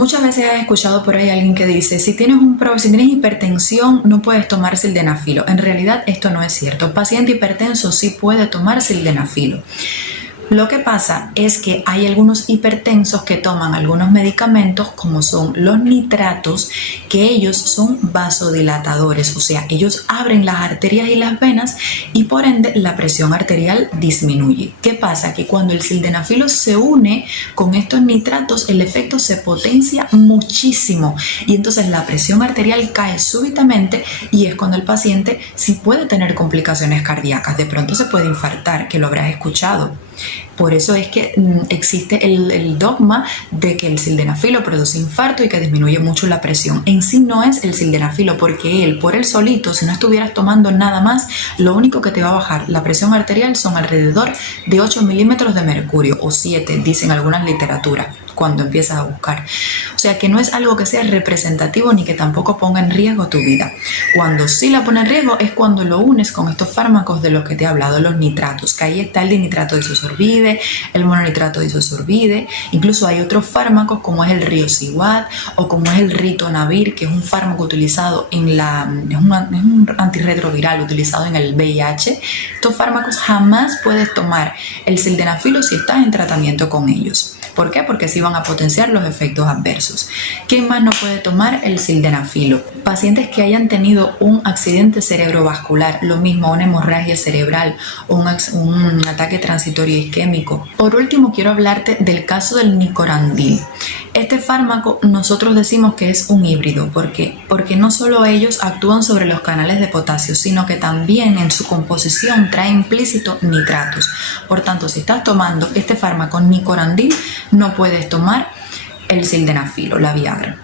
Muchas veces he escuchado por ahí a alguien que dice, si tienes hipertensión no puedes tomar sildenafilo. En realidad esto no es cierto. Paciente hipertenso sí puede tomar sildenafilo. Lo que pasa es que hay algunos hipertensos que toman algunos medicamentos como son los nitratos, que ellos son vasodilatadores, o sea, ellos abren las arterias y las venas y por ende la presión arterial disminuye. ¿Qué pasa? Que cuando el sildenafilo se une con estos nitratos, el efecto se potencia muchísimo y entonces la presión arterial cae súbitamente y es cuando el paciente sí puede tener complicaciones cardíacas. De pronto se puede infartar, que lo habrás escuchado. Por eso es que existe el dogma de que el sildenafilo produce infarto y que disminuye mucho la presión. En sí no es el sildenafilo, porque él, por él solito, si no estuvieras tomando nada más, lo único que te va a bajar la presión arterial son alrededor de 8 milímetros de mercurio, o 7, dicen algunas literaturas, cuando empiezas a buscar. O sea que no es algo que sea representativo ni que tampoco ponga en riesgo tu vida. Cuando sí la pone en riesgo es cuando lo unes con estos fármacos de los que te he hablado, los nitratos, que ahí está el dinitrato de isosorbide, el mononitrato de isosorbide, incluso hay otros fármacos como es el riociguat o como es el ritonavir, que es un fármaco utilizado es un antirretroviral utilizado en el VIH. Estos fármacos jamás puedes tomar el sildenafilo si estás en tratamiento con ellos. ¿Por qué? Porque sí van a potenciar los efectos adversos. ¿Quién más no puede tomar el sildenafilo? Pacientes que hayan tenido un accidente cerebrovascular, lo mismo una hemorragia cerebral o un ataque transitorio isquémico. Por último, quiero hablarte del caso del nicorandil. Este fármaco nosotros decimos que es un híbrido. ¿Por qué? Porque no solo ellos actúan sobre los canales de potasio, sino que también en su composición trae implícito nitratos. Por tanto, si estás tomando este fármaco nicorandil, no puedes tomar el sildenafilo, la Viagra.